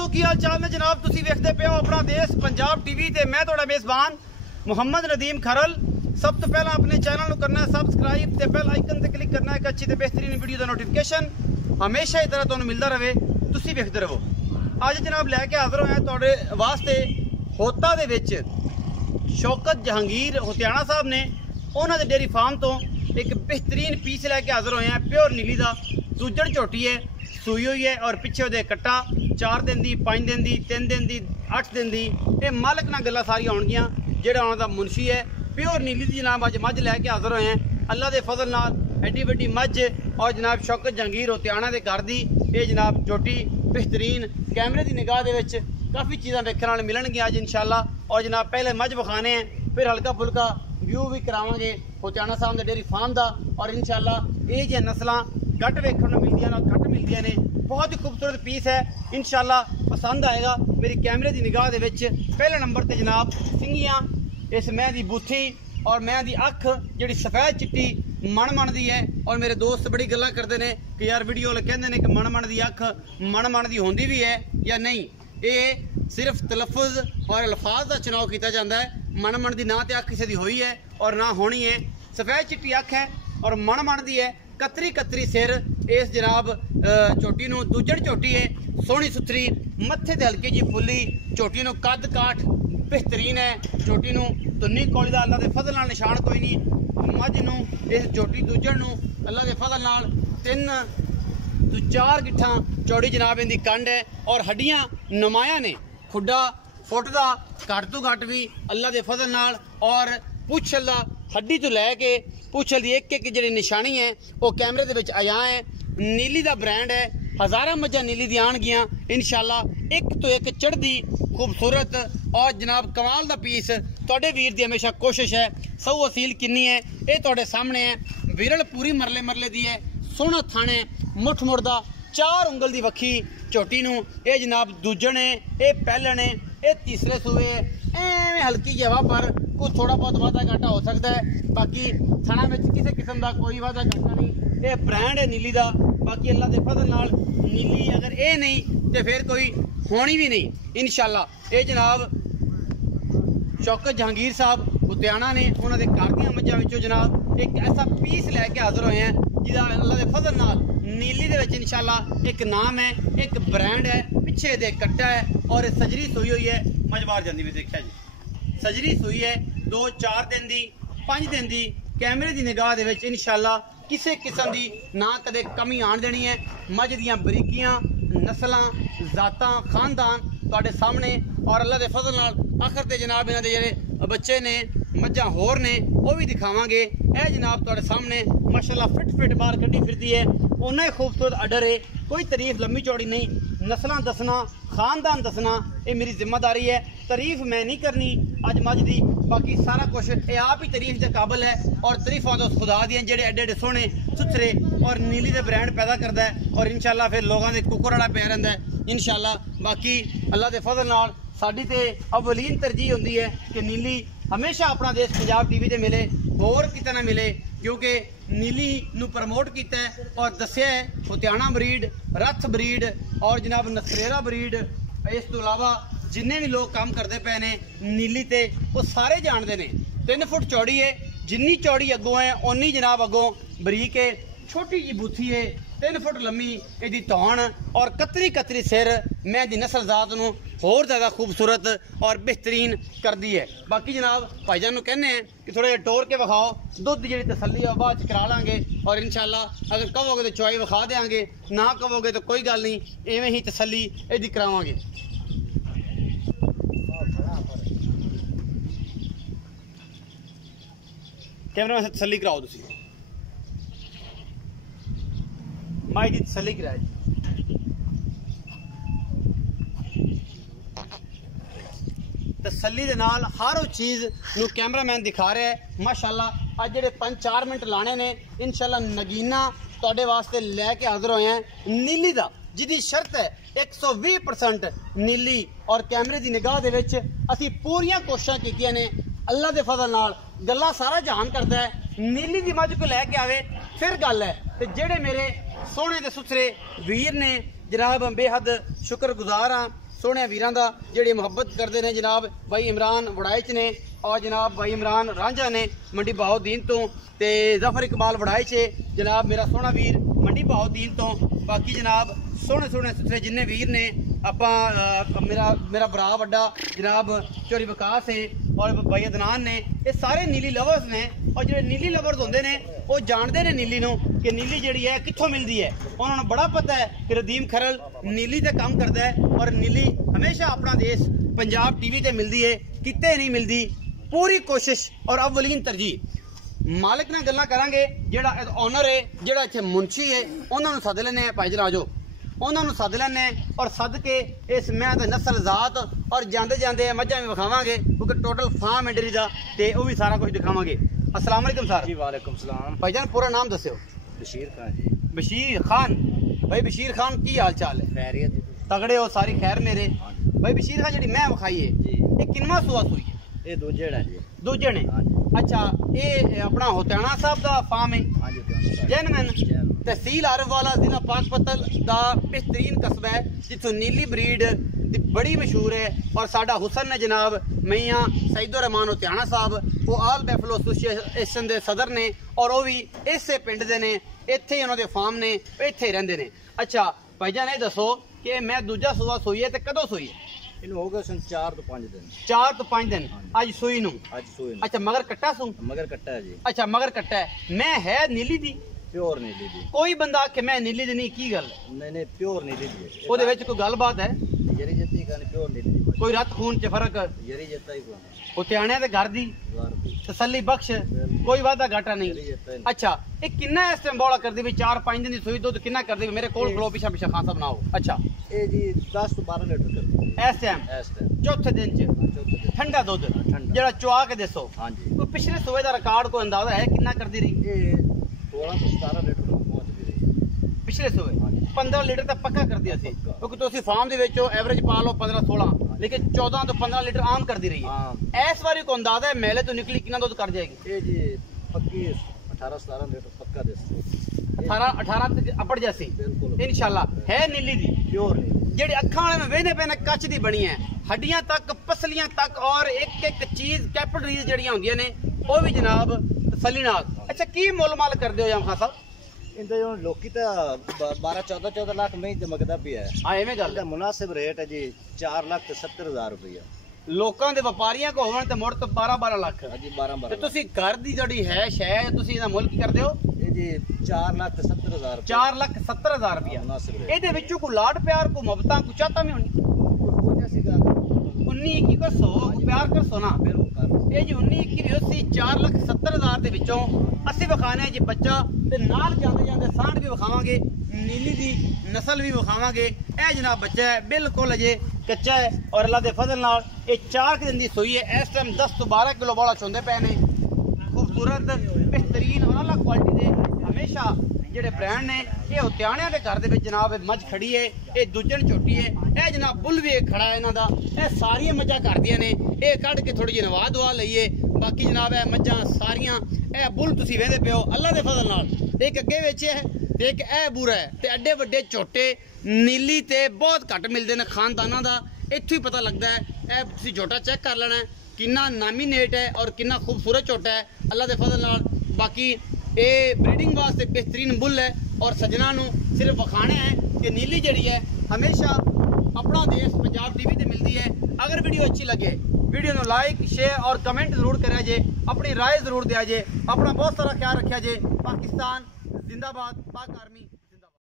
दोस्तों की हाल चाल ने जनाब तुसी वेखदे पे हो अपना देश पंजाब टीवी ते मैं तुहाडा मेज़बान मुहम्मद नदीम खरल। सब तो पहला अपने चैनल को करना है सबसक्राइब ते बेल आइकन ते क्लिक करना है एक अच्छी ते बेहतरीन वीडियो का नोटिफिकेशन हमेशा इस तरह तुहानू मिलता रहे तुसी वेखदे रहो। अज जनाब लैके हाजिर होए तुहाडे वास्ते होता दे विच शौकत जहांगीर होतियाणा साहब ने उन्होंने डेयरी फार्म तो एक बेहतरीन पीस लैके हाजिर होए हैं। प्योर नीली का सूजड़ झोटी है, सूई हुई है और पिछे वो कट्टा 4 दिन की 5 दिन की 3 दिन की 8 दिन की ये मालक ना गल्लां सारियां होणगियां जिहड़ा उन्हां दा मुंशी है। प्योर नीली दी जनाब अज मझ लैके हाजिर होए हैं अल्लाह के फजल नाल एड्डी वड्डी मझ और जनाब शौकत जहांगीर होतियाणा के घर की ये जनाब झोटी बेहतरीन कैमरे की निगाह दे विच काफ़ी चीज़ां देखने वाले मिलणगियां अज इंशाअल्लाह। और जनाब पहले मझ विखाने हैं फिर हल्का फुल्का व्यू भी करावांगे होतियाणा साहब के डेयरी फार्म का। और इंशाअल्लाह ये जो नस्लां घट वेखण नूं मिलदियां ने घट मिलदियां ने बहुत ही खूबसूरत पीस है इंशाअल्लाह पसंद आएगा मेरी कैमरे की निगाह दे विच। पहले नंबर ते जनाब सिंगियां इस मैं दी बूथी और मैं दी अख जिहड़ी सफेद चिट्टी मन दी है। और मेरे दोस्त बड़ी गल्लां करते हैं कि यार वीडियो वाले कहते हैं कि मन दी अख मन दी होंदी भी है या नहीं। ये सिर्फ तलफुज और अल्फाज का चुनाव किया जाता है। मन दी ना तो अख किसी की हुई है और ना होनी है। सफेद चिट्टी अख है और मन दी है। कतरी कतरी सिर इस जनाब झोटी नूं दूजड़ झोटी है सोहनी सुथरी मत्थे ते हल्की जी फुल्ली झोटी नूं कद काठ बेहतरीन है। झोटी नूं तुन्नी कौली दा अल्लाह दे फजल नाल निशान कोई नहीं। मझ नूं इस झोटी दूजड़ नूं अल्लाह दे फजल नाल 3 तो 4 गिट्ठां चौड़ी जनाब इनकी कंड है और हड्डियां नुमाया ने खुड्डा फुट का घट तो घट भी अल्लाह के फजल नाल। और पुछल का हड्डी तो लैके पुछल की एक एक जी निशानी है वो कैमरे के विच आया है। नीली का ब्रांड है, हज़ारां मझां नीली दी आणगियां इंशाअल्लाह। एक तो एक चढ़दी खूबसूरत और जनाब कमाल का पीस तुहाडे वीर की हमेशा कोशिश है। सौ असील किन्नी है ये तुहाडे सामने है। विरल पूरी मरले मरले दी है, सोहना थाने मुठ मुड़दा 4 उंगल की वक्खी झोटी नूं ये जनाब दूजण है, ये पहलण है, ये तीसरे सूए एवें हल्की जगह पर कुछ थोड़ा बहुत वाधा घाटा हो सकता है। बाकी थणा में किसी किस्म का कोई वाधा घाटा नहीं। ये ब्रांड है नीली का। बाकी अल्लाह के फजल नाल नीली अगर ये नहीं तो फिर कोई होनी भी नहीं इंशाअल्लाह। ये जनाब शौकत जहांगीर साहब होतियाणा ने उन्होंने घर दी मझां विचों जनाब एक ऐसा पीस लैके हाजिर होए हैं जिहदा अल्लाह के फजल नाल नीली दे विच इंशाअल्लाह एक नाम है, एक ब्रांड है, पिछे दे कट्टा है और सजरी सूई हुई है। मजबार जांदी भी देखिया जी सजरी सूई है 2-4 दिन की 5 दिन की कैमरे की निगाह दे विच इंशाअल्लाह किसी किस्म की ना कदे कमी आन देनी है। मझ दियां बरीकियां नस्लां जातां खानदान तुहाडे सामने और अल्लाह के फजल नाल आखिर ते जनाब इन्हां दे जिहड़े बच्चे ने मझां होर ने वो भी दिखावांगे। यह जनाब तुहाडे सामने माशाअल्लाह फिट फिट बाहर कड्डी फिरदी है उन्ना ही खूबसूरत अडर है। कोई तारीफ लम्बी चौड़ी नहीं, नस्लां दसना खानदान दसना ये मेरी जिम्मेदारी है। तारीफ मैं नहीं करनी अज मझ दी, बाकी सारा कुछ ये आप ही तारीफ के काबिल है। और तारीफां तो खुदा दियां जेडे एडे एडे सोहने सुथरे और नीली दे ब्रांड पैदा करता है और इंशाअल्लाह फिर लोगों के कुकरड़ा पिया रहिंदा है इंशाअल्लाह। बाकी अल्लाह के फजल नाल साडी ते अवलीन तरजीह होंदी है कि नीली हमेशा अपना देश पंजाब टीवी ते मिले होर किते ना मिले, क्योंकि नीली नू प्रमोट किया है और दस्या है होतियाणा ब्रीड, रथ ब्रीड और जनाब नसरेरा ब्रीड। इस तो अलावा जिन्ने भी लोग काम करते पे ने नीली ते वो सारे जानते हैं 3 फुट चौड़ी है, जिन्नी चौड़ी अगों है उन्नी जनाब अगों बरीक है। छोटी जी बूथी है 3 फुट लम्मी यदी धौन और कतरी कतरी सिर मैं दी नस्ल जात नूं होर ज़्यादा खूबसूरत और बेहतरीन कर दी है। बाकी जनाब भाईजान नूं कहने हैं कि थोड़ा जिहा टोर के विखाओ, दुध जी तसली है बाद करा लाँगे और इंशाअल्लाह अगर कहोगे तो चवाई विखा देंगे, ना कहोगे तो कोई गल नहीं इवें ही तसली यदी करावांगे। कैमरा में तसली कराओ तुसीं माई की तसली कराए जी। तसली दे नाल हर वो चीज़ नू कैमरामैन दिखा रहा है माशाअल्लाह। अज जेडे 5-4 मिनट लाने ने इंशाअल्लाह नगीना तुहाडे वास्ते लैके हाजिर होए हैं नीली दा, जिहदी शर्त है 120% नीली। और कैमरे की निगाह दे विच असी पूरियां कोशिशां कीतियां ने अल्लाह के फजल नाल। गल्लां सारा जहान करदा है नीली दी मझ को लैके आवे फिर गल है। ते जेडे मेरे सोहने ते सुथरे वीर ने जनाब बेहद शुक्रगुजार हाँ सोहने वीरां दा जेहड़े मुहब्बत करते हैं जनाब भाई इमरान वड़ाइच ने और जनाब भाई इमरान रांझा ने मंडी बहाउद्दीन तो ते जफर इकबाल वड़ाइच है जनाब मेरा सोहना वीर मंडी बहाउद्दीन तो बाकी जनाब सोहने सोहने सुथरे जिन्ने वीर ने आपां मेरा भरा वड्डा जनाब चोरी विकास है और भाई अदनान ने ये सारे नीली लवर्स ने और जो नीली लवर्स होंगे ने वो जानते ने नीली नो कि नीली जी है कित्थों मिलती है उन्होंने बड़ा पता है कि रदीम खरल नीली से काम करता है और नीली हमेशा अपना देश पंजाब टीवी से मिलती है कितने नहीं मिलती पूरी कोशिश और अव्वलीन तरजीह मालिक नाल गल्लां करांगे जेड़ा ओनर है जेड़ा इत्थे मुंशी है उन्होंने सद लेने भाई जराजो उन्होंने सद लेने और सद के इस मैं नस्ल जात और जाते जाते मझां भी विखावांगे क्योंकि टोटल फार्म है डेरी का तो वह भी सारा कुछ दिखावांगे। अस्सलाम वालेकुम सर। जी वालेकुम सलाम। भाईजान पूरा नाम दस्यो। बशीर खान जी। बशीर खान भाई बशीर खान की हाल चाल है? खैरियत तगड़े हो सारी खैर मेरे भाई बशीर खान जी मैं विखाई है ये किनवा सूआ सूई है? ये दूजे ने जी। दूजे ने अच्छा ये अपना होताना साहब का फार्म है? हाँ जी जैनमैन तहसील आरफ वाला जिला पाकपतल का बेहतरीन कस्बा है जिथों नीली ब्रीड बड़ी मशहूर है और साडा हुसन ने जनाब मियां सईदुर रहमान होताना साहब वो आल बैफलो एसोसिएशन के सदर ने और वो भी इसे पिंड के ने इत्थे ही उन्होंने फार्म ने इत्थे ही रहिंदे ने। अच्छा भाईजान ये दसो कि मैं दूजा सूआ सूई है तो कदों सूई है? इन हो गए 4 तो 5 दिन। 4 तो 5 दिन अज सूई नू? आज सूई। अच्छा मगर कट्टा सू? मगर कट्टा है जी। अच्छा मगर कट्टा है मैं है नीली दी? प्योर नीली दी। कोई बंदा कि मैं नीली दी नहीं की गल? नहीं प्योर नीली दी। ओदे विच कोई गलबात है? यरी जत्ती का प्योर नीली दी। कोई रत खून च फर्क? यरी जत्ता ही कोई उत्याने दे घर दी तसल्ली बख्श कोई वादा घाटा नहीं। अच्छा ये किन्ना इस टाइम बौला करदी भी 4-5 दिन दी सूई दुध किन्ना करदी मेरे कोल खलो पीछा पीछा खासा बनाओ। अच्छा ये जी 10 तो 12 लीटर करदी इस टाइम चौथे दिन च ठंडा दुध जेड़ा चुआ के दसो। हां जी कोई पिछले सूबे दा रिकॉर्ड कोई अंदाजा है किन्ना करदी रही? ये 16 तो 17 लीटर पहुंच गई पिछले सूबे 15 लीटर तक पक्का कर दिया सी क्योंकि तुसी फार्म दे विच एवरेज पा लो 15-16 लेकिन 14 तो 15 लीटर आम कर दी रही है। इस बारी को अंदाजा है मेले तो निकली कितना दूध कर जाएगी? ये जी पक्की 18-17 लीटर पक्का दे 18 तक अपड़ जैसी इंशाल्लाह है नीली दी प्योर नीली जेडी अखा वाले में वेने पे कच दी बनी है हड्डियां तक पसलियां तक और एक एक चीज कैपिलरीज जड़ियां होंदियां ने वो भी जनाब तसल्ली नाल। अच्छा की मोल माल कर दियो जाम खान साहब? इंदे जो लोकी तो 12-14 लाख में ही मंगदा पिया है। हां एवें गल मुनासिब रेट है जी 4,70,000 रुपया लोकां दे व्यापारियां को होवन ते मुड़ तो 12-12 लाख जी 12 ते तुसी घर दी जड़ी है शै तुसी इदा मुल की कर दियो? ये जी 4,70,000 4,70,000 रुपया मुनासिब रेट। एदे विचों को लाड प्यार को मुहब्बतां को चाहता में होनी कोई जैसी गल 19 कर सो प्यार कर सो ना ये जी 19 की भी 4,70,000 दे विचों अस्सी विखाने जी बच्चा ते नाल जाते जाते सांड भी विखावांगे नीली दी नस्ल भी विखावांगे। ए जनाब बच्चा है बिल्कुल अजे कच्चा है और अल्लाह दे फजल नाल ये 4 दिन दी सोई है। इस टाइम 10 तो 12 किलो बौला चोंदे पे ने खूबसूरत बेहतरीन और अलग क्वालिटी दे हमेशा जेडे ब्रांड ने ये होतियाणिया के घर दे जनाब मझ खड़ी है ये दूजन झोटी है ए जनाब बुल भी खड़ा है इन्हां दा ए सारियां मझां करदियां ने ये कढ़ के थोड़ी जी नवा दवा लईए बाकी जनाब है मझां सारियां ए बुल तुसी वेंदे पियो अल्लाह दे फजल नाल एक अगे वेचे है ते एक ए बुरा है ते एडे वड्डे झोटे नीली ते बहुत घट मिलदे ने खानदानां दा इत्थों ही पता लगदा है। ए तुसी झोटा चेक कर लेना किन्ना नामीनेट है और किन्ना खूबसूरत झोटा है अल्लाह दे फजल नाल। बाकी ये ब्रीडिंग वास्ते बेहतरीन बुल है और सजना नू सिर्फ वखाने हैं कि नीली जड़ी है हमेशा अपना देश पंजाब टीवी ते मिलती है। अगर वीडियो अच्छी लगे वीडियो को लाइक शेयर और कमेंट जरूर करा जे अपनी राय जरूर दिया जे अपना बहुत सारा ख्याल रखा जे। पाकिस्तान जिंदाबाद पाक आर्मी।